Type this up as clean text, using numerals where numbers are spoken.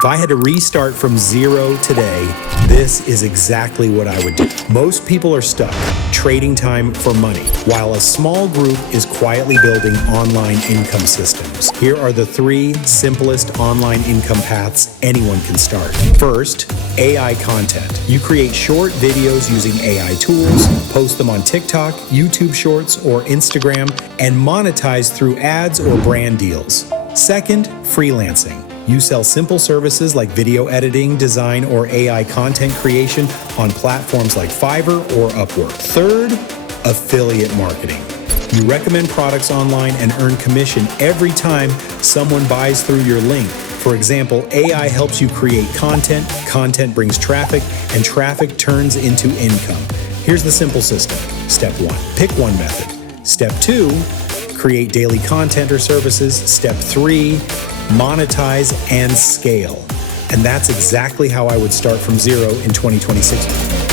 If I had to restart from zero today, this is exactly what I would do. Most people are stuck trading time for money, while a small group is quietly building online income systems. Here are the 3 simplest online income paths anyone can start. First, AI content. You create short videos using AI tools, post them on TikTok, YouTube Shorts, or Instagram, and monetize through ads or brand deals. Second, freelancing. You sell simple services like video editing, design, or AI content creation on platforms like Fiverr or Upwork. Third, affiliate marketing. You recommend products online and earn commission every time someone buys through your link. For example, AI helps you create content, content brings traffic, and traffic turns into income. Here's the simple system. Step 1, pick one method. Step 2, create daily content or services. Step 3, monetize and scale. And that's exactly how I would start from zero in 2026.